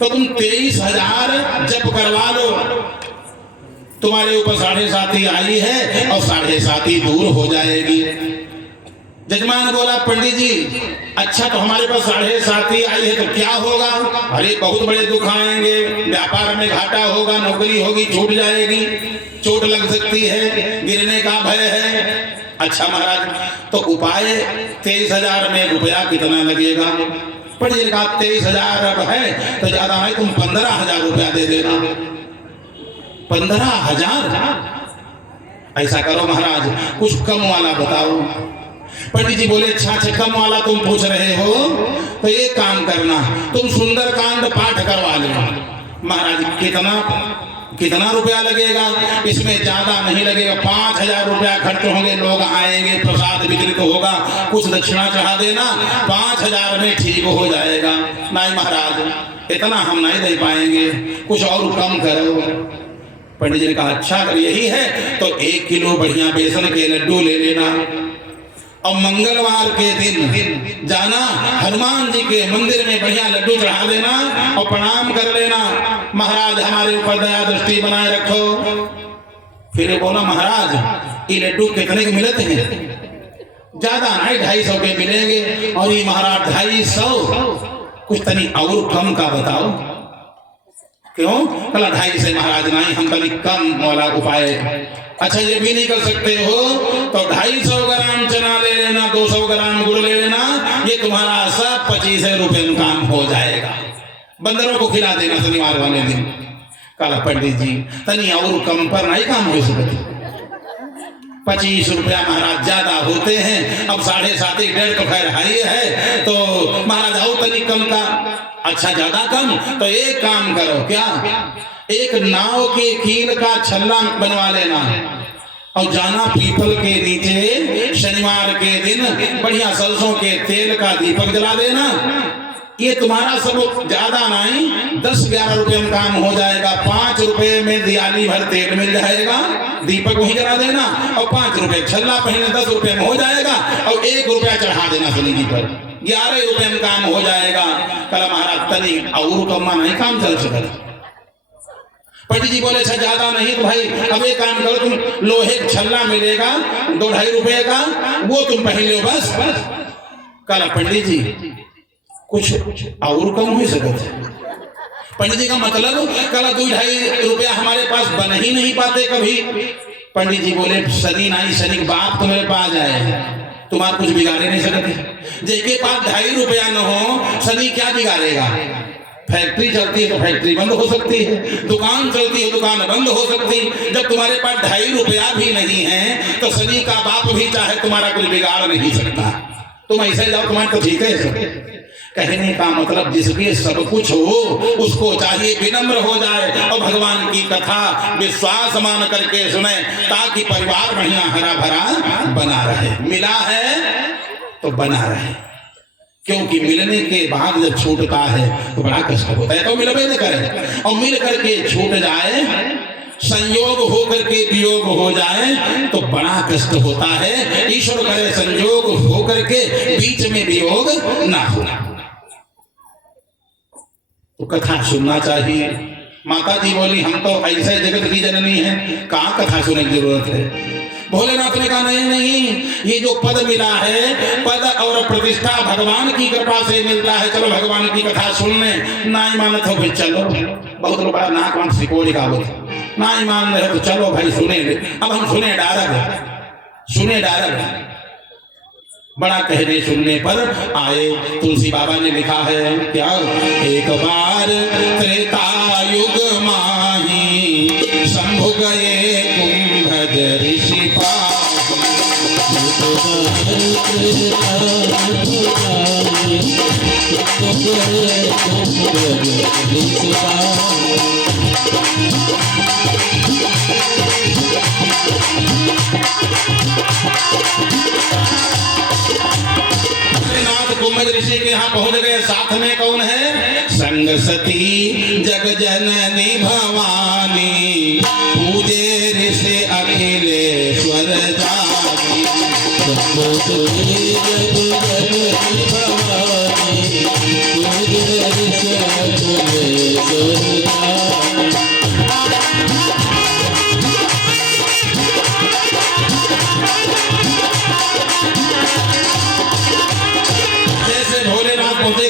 तो तुम 23,000 जप करवा लो, तुम्हारे ऊपर 7.5 आई है और 7.5 दूर हो जाएगी। जजमान बोला पंडित जी अच्छा तो हमारे पास 7.5 आई है तो क्या होगा? अरे बहुत बड़े दुख आएंगे, व्यापार में घाटा होगा, नौकरी होगी छूट जाएगी, चोट लग सकती है, गिरने का भय है। अच्छा महाराज तो उपाय 23,000 में रुपया कितना लगेगा? पंडित जी कहा 23,000 अब है तो ज्यादा है, तुम 15,000 रुपया दे देना। 15,000? ऐसा करो महाराज कुछ कम वाला बताओ। पंडित जी बोले अच्छा कम वाला तुम पूछ रहे हो तो एक काम करना, तुम सुंदरकांड पाठ करवा लेना। महाराज कितना रुपया लगेगा? इसमें ज्यादा नहीं लगेगा, 5,000 रुपया खर्च होंगे, लोग आएंगे, प्रसाद वितरित होगा, कुछ दक्षिणा चढ़ा देना, 5,000 में ठीक हो जाएगा। नहीं महाराज इतना हम नहीं दे पाएंगे, कुछ और कम करो। पंडित जी ने कहा अच्छा अगर यही है तो 1 किलो बढ़िया बेसन के लड्डू ले लेना और मंगलवार के दिन जाना, हनुमान जी के मंदिर में बढ़िया लड्डू चढ़ा देना और प्रणाम कर लेना, महाराज हमारे ऊपर दया दृष्टि बनाए रखो। फिर बोला महाराज ये लड्डू कितने के मिलते हैं? ज्यादा नहीं 250 के मिलेंगे। और ये महाराज 250 कुछ तनी और कम का बताओ। क्यों? कल 250 से महाराज नहीं, हम तनी कम वाला उपाय। अच्छा ये भी नहीं कर सकते हो तो 250 ग्राम चना ले लेना, 200 ग्राम गुड़ ले लेना, ये तुम्हारा सब 25 रुपए में काम हो जाएगा, बंदरों को खिला देना शनिवार वाले दिन। कहा पंडित जी तनी और कम पर नहीं काम हो सकते, 25 रुपया महाराज ज्यादा होते हैं, अब 7.5 1.5 तो खैर हाई है तो महाराज और तनी कम का। अच्छा ज्यादा कम तो एक काम करो, क्या? एक नाव के कील का छल्ला बनवा लेना और जाना पीपल के नीचे, शनिवार के दिन बढ़िया सरसों के तेल का दीपक जला देना। ये तुम्हारा सब ज्यादा नहीं 10-11 रुपए में काम हो जाएगा, 5 रुपए में दियाली भर तेल मिल जाएगा, दीपक वहीं जला देना और 5 रुपए छल्ला पहले 10 रुपए में हो जाएगा और 1 रुपया चढ़ा देना शनि जी पर, 11 रुपए में काम हो जाएगा। कल महाराज तनी और कमा नहीं काम चल सकता। पंडित जी बोले अच्छा ज्यादा नहीं तो भाई अब एक काम करो, तुम लोहे का छल्ला मिलेगा 2-2.5 रुपए का, वो तुम पहन लो बस। कल पंडित जी कुछ और कम हो सकता? पंडित जी का मतलब कल 2-2.5 रुपया हमारे पास बन ही नहीं पाते कभी। पंडित जी बोले शनि नहीं, शनि के बाप तुम्हारे पास आए, तुम्हारा कुछ बिगाड़े नहीं सकते। जिसके पास 2.5 रुपया न हो शनि क्या बिगाड़ेगा? फैक्ट्री चलती है तो फैक्ट्री बंद हो सकती है, दुकान चलती है दुकान बंद हो सकती। जब तुम्हारे पास 2.5 रुपया भी नहीं है तो शनि का बाप भी चाहे तुम्हारा कुछ बिगाड़ नहीं सकता। तुम ऐसे जाओ तुम्हारे तो ठीक है। कहने का मतलब जिसके सब कुछ हो उसको चाहिए विनम्र हो जाए और भगवान की कथा विश्वास मान करके सुने, ताकि परिवार बढ़िया हरा भरा बना रहे। मिला है तो बना रहे, क्योंकि मिलने के बाद जब छूटता है तो बड़ा कष्ट होता है। तो मिलबे न करे और मिल करके छूट जाए, संयोग होकर के वियोग हो जाए तो बड़ा कष्ट होता है। ईश्वर करे संयोग होकर के बीच में वियोग ना हो। तो कथा सुनना चाहिए। माता जी बोली हम तो ऐसे जगत की जननी है, कहाँ कथा सुनने की जरूरत है? भोलेनाथ ने कहा नहीं, ये जो पद मिला है, पद और प्रतिष्ठा भगवान की कृपा से मिलता है, चलो भगवान की कथा सुनने। ना ईमानत हो फिर चलो, बहुत लोग नाक वान सिकोड़ी का बोले, ना ईमान रहे तो चलो भाई सुने। अब हम सुने डायरेक्ट बड़ा कहने सुनने पर आए। तुलसी बाबा ने लिखा है क्या? एक बार त्रेता युग माही शंभु गए कुंभज ऋषि कुंभज ऋषि के यहाँ पहुंच गए। साथ में कौन है? संग सती जग जननी भवानी, पूजे ऋषि अखिलेश्वर जानी। जग जननी भवानी, पूजे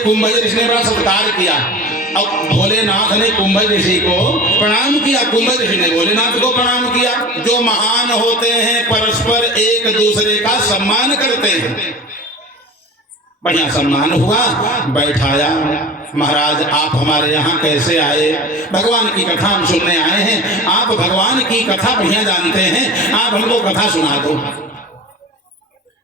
कुंभज ऋषि ने बड़ा सत्कार किया। अब भोलेनाथ ने कुंभज ऋषि को प्रणाम किया, कुंभज ऋषि ने भोलेनाथ को प्रणाम किया। जो महान होते हैं परस्पर एक दूसरे का सम्मान करते हैं। बढ़िया सम्मान हुआ, बैठाया। महाराज आप हमारे यहाँ कैसे आए? भगवान की कथा हम सुनने आए हैं। आप भगवान की कथा बढ़िया जानते हैं, आप हमको कथा सुना दो।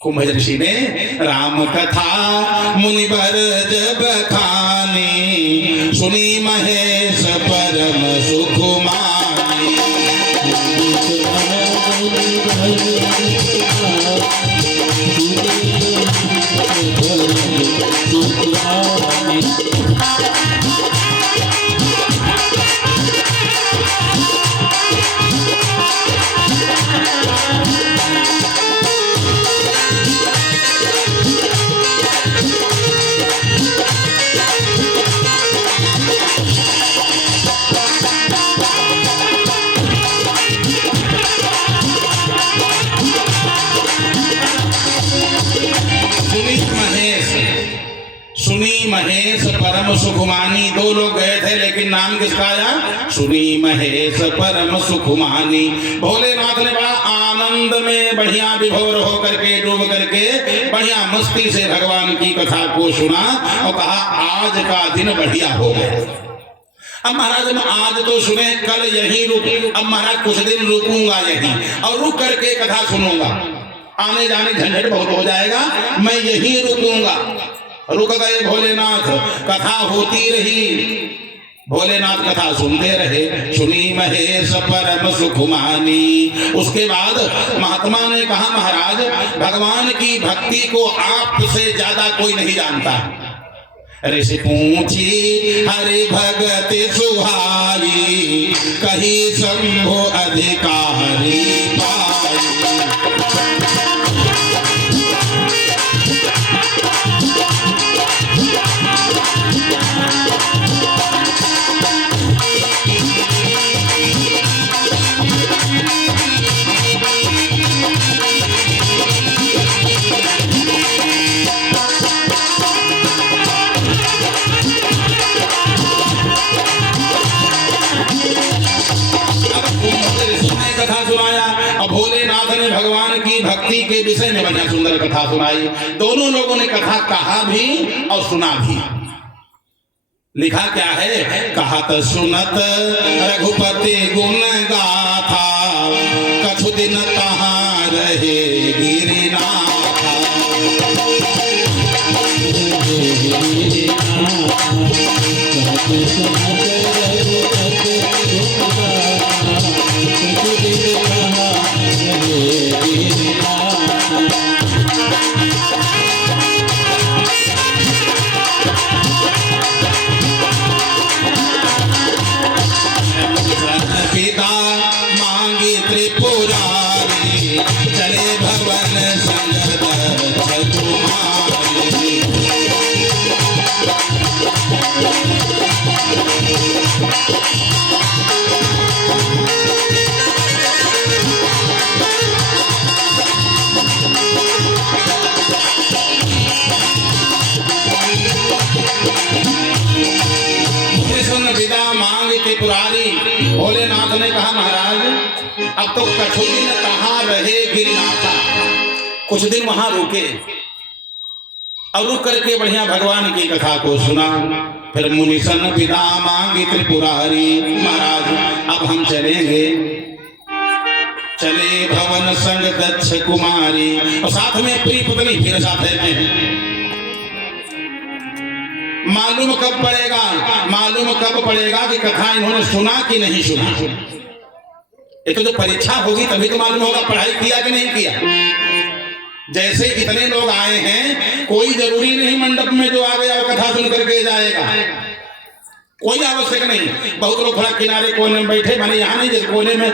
कुंभज ऋषि ने राम कथा मुनिवर जब खानी, सुनी महेश परम सुख मानी। महेश परम सुखमानी, दो लोग गए थे लेकिन नाम किसका आया? सुनी महेश परम सुखमानी। भोलेनाथ ने बड़ा आनंद में बढ़िया विभोर होकर के डूब करके बढ़िया मस्ती से भगवान की कथा को सुना और कहा आज का दिन बढ़िया हो गया। अब महाराज हम आज तो सुने, कल यहीं रुक, अब महाराज कुछ दिन रुकूंगा यहीं और रुक करके कथा सुनूंगा। आने जाने झंझट बहुत हो जाएगा, मैं यहीं रुकूंगा। रुक गए भोलेनाथ, कथा होती रही। भोलेनाथ कथा सुनते रहे। सुनी महेश परम सुखमानी। उसके बाद महात्मा ने कहा महाराज भगवान की भक्ति को आपसे ज्यादा कोई नहीं जानता। ऋषि पूछी हरि भगत सुहारी, कही शंभो अधिकारी पाई। भोलेनाथ ने भगवान की भक्ति के विषय में बढ़िया सुंदर कथा सुनाई। दोनों लोगों ने कथा कहा भी और सुना भी। लिखा क्या है? कहत सुनत रघुपति गुण गाथा, कछु दिन कहाँ रहे गिरिनाथ। पिता मांगी त्रिपुरारी, चले भवन संगत कुमारी। विदा मांगी त्रिपुरारी। भोलेनाथ ने कहा महाराज अब तो कछु दिन कहाँ रहे गिरिनाथा, कुछ दिन वहां रुके और रुक करके बढ़िया भगवान की कथा को सुना। फिर मुनिसन विदा मांगी त्रिपुरारी। महाराज अब हम चलेंगे। चले भवन संग दक्ष कुमारी, और साथ में प्रिय पत्नी फिर साथ में। मालूम कब पड़ेगा कि कथा इन्होंने सुना कि नहीं सुना। ये तो जो परीक्षा होगी तभी तो मालूम होगा पढ़ाई किया कि नहीं किया। जैसे इतने लोग आए हैं, कोई जरूरी नहीं मंडप में जो आ गया वो कथा सुन करके जाएगा, कोई आवश्यक नहीं। बहुत लोग थोड़ा किनारे कोने में बैठे, माने यहाँ नहीं जैसे कोने में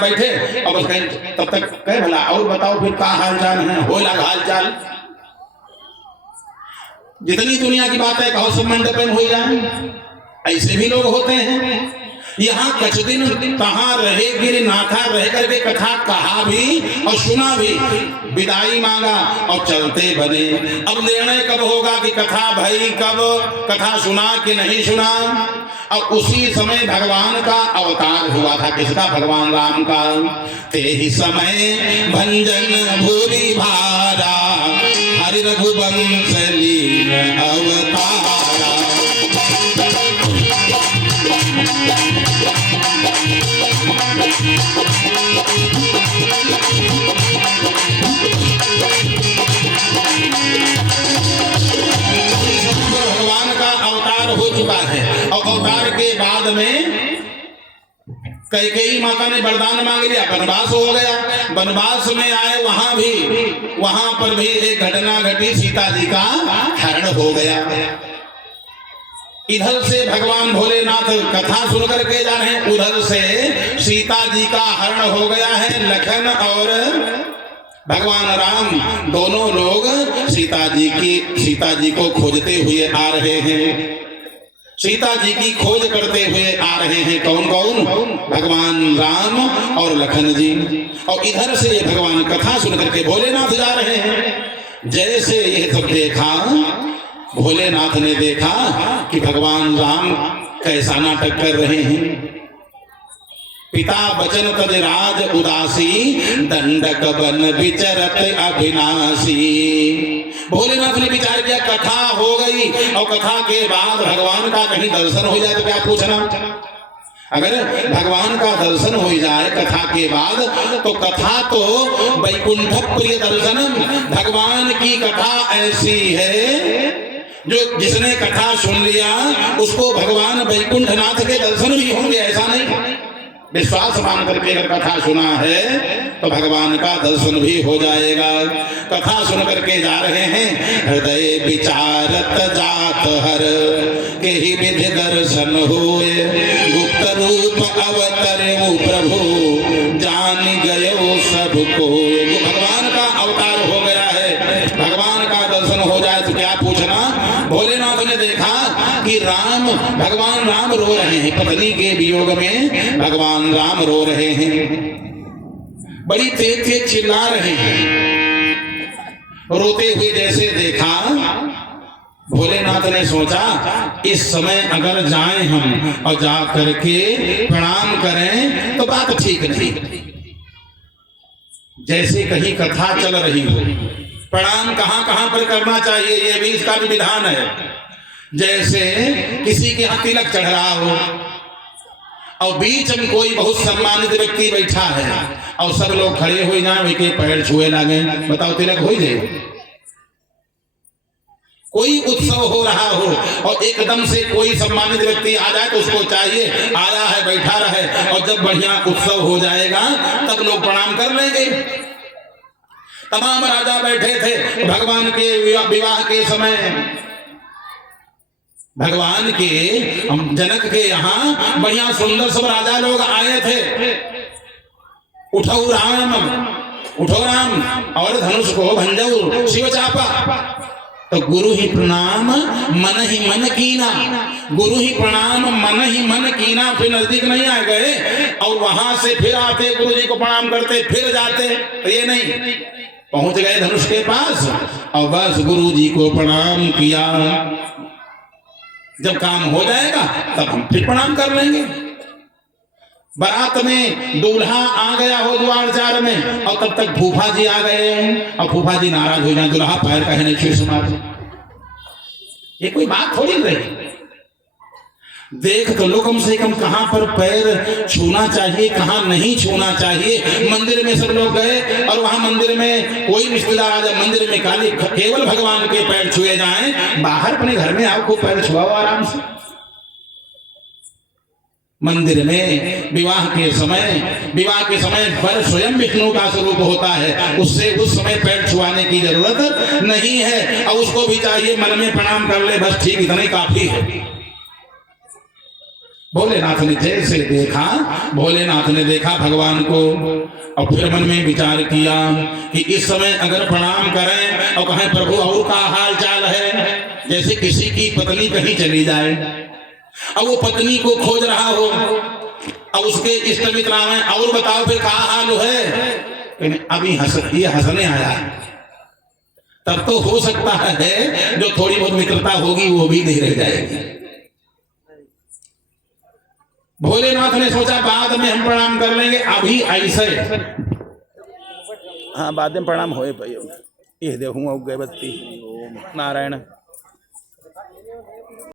बैठे और बस कहें तब तक कहे भला और बताओ फिर क्या हाल चाल है, होला हाल चाल। जितनी दुनिया की बात है कहो सब मंडप में हो जाए, ऐसे भी लोग होते हैं। यहाँ कुछ दिन कहाँ रहे गिरनाथा रह करके कथा कहा भी और सुना भी, विदाई मांगा और चलते बने। अब निर्णय कब होगा कि कथा भाई कब कथा सुना कि नहीं सुना। और उसी समय भगवान का अवतार हुआ था। किसका? भगवान राम का। ते ही समय भंजन भूरि भारा, हरि रघुवंश लीन अवतारा। भगवान का अवतार हो चुका है और अवतार के बाद में कैकेयी माता ने वरदान मांग लिया, वनवास हो गया। वनवास में आए वहां पर भी एक घटना घटी, सीता जी का हरण हो गया। इधर से भगवान भोलेनाथ कथा सुन करके जा रहे हैं, उधर से सीता जी का हरण हो गया है। लखन और भगवान राम दोनों लोग सीता जी को खोजते हुए आ रहे हैं। सीता जी की खोज करते हुए आ रहे हैं। कौन कौन? भगवान राम और लखन जी। और इधर से भगवान कथा सुन करके भोलेनाथ जा रहे हैं। जैसे ये सब देखा, भोलेनाथ ने देखा कि भगवान राम कैसा नाटक कर रहे हैं। पिता वचन तज राज उदासी, दंडक बन विचरत अविनाशी। भोलेनाथ ने विचार किया कथा हो गई और कथा के बाद भगवान का कहीं दर्शन हो जाए तो क्या पूछना। अगर भगवान का दर्शन हो जाए कथा के बाद तो कथा तो वैकुंठ प्रिय दर्शनम। भगवान की कथा ऐसी है जो जिसने कथा सुन लिया उसको भगवान वैकुंठ नाथ के दर्शन भी होंगे, ऐसा नहीं। विश्वास मान करके अगर कथा सुना है तो भगवान का दर्शन भी हो जाएगा। कथा सुन करके जा रहे हैं। हृदय विचारत जात हर के ही विधि दर्शन हुए, गुप्त रूप अवतरे प्रभु जान गयो सबको। भगवान का अवतार हो गया है, भगवान का दर्शन हो जाए तो क्या पूछना। भोलेनाथ ने देखा कि भगवान राम रो रहे हैं, पत्नी के वियोग में भगवान राम रो रहे हैं, बड़ी तेज तेज चिल्ला रहे हैं। रोते हुए जैसे देखा, भोलेनाथ ने सोचा इस समय अगर जाएं हम और जा करके प्रणाम करें तो बात ठीक नहीं। जैसे कहीं कथा चल रही हो, प्रणाम कहां कहां पर करना चाहिए ये भी इसका भी विधान है। जैसे किसी के यहाँ तिलक चढ़ रहा हो और बीच में कोई बहुत सम्मानित व्यक्ति बैठा है और सब लोग खड़े हो जाए, उनके पैर छुए लगे, बताओ तिलक हो जाए। कोई उत्सव हो रहा हो और एकदम से कोई सम्मानित व्यक्ति आ जाए तो उसको चाहिए आया है बैठा रहे, और जब बढ़िया उत्सव हो जाएगा तब लोग प्रणाम कर लेंगे। तमाम राजा बैठे थे भगवान के विवाह के समय। भगवान के जनक के यहाँ बढ़िया सुंदर सब राजा लोग आए थे। उठो राम और धनुष को भंजऊ शिव चापा। तो गुरु ही प्रणाम मन ही मन कीना, गुरु ही प्रणाम मन ही मन कीना। फिर नजदीक नहीं आ गए और वहां से फिर आते गुरु जी को प्रणाम करते फिर जाते, तो ये नहीं, पहुंच गए धनुष के पास और बस गुरु जी को प्रणाम किया। जब काम हो जाएगा तब हम फिर प्रणाम कर लेंगे। बारात में दूल्हा आ गया हो द्वार चार में और तब तक फूफा जी आ गए और फूफा जी नाराज हो जाए, दूल्हा पैर कहने शीर्ष मार। ये कोई बात थोड़ी रही। देख तो लो कम से कम कहां पर पैर छूना चाहिए कहां नहीं छूना चाहिए। मंदिर में सब लोग गए और वहां मंदिर में कोई रिश्तेदार आ जाए, मंदिर में खाली केवल भगवान के पैर छुए जाएं। बाहर अपने घर में आपको पैर छुआओ आराम से। मंदिर में विवाह के समय पर स्वयं विष्णु का स्वरूप होता है, उससे उस समय पैर छुआने की जरूरत नहीं है। और उसको भी चाहिए मन में प्रणाम कर ले, बस ठीक, इतना ही काफी है। भोलेनाथ ने जैसे देखा, भोलेनाथ ने देखा भगवान को और फिर मन में विचार किया कि इस समय अगर प्रणाम करें और कहें प्रभु और का हाल चाल है, जैसे किसी की पत्नी कहीं चली जाए और वो पत्नी को खोज रहा हो और उसके इष्ट मित्र आए और बताओ फिर क्या हाल है, अभी ये हंसने आया, तब तो हो सकता है जो थोड़ी बहुत मित्रता होगी वो भी नहीं रह जाएगी। भोलेनाथ ने सोचा बाद में हम प्रणाम कर लेंगे, अभी ऐसे हाँ बाद में प्रणाम होए भाई। ये देखूंगा गए बत्ती नारायण।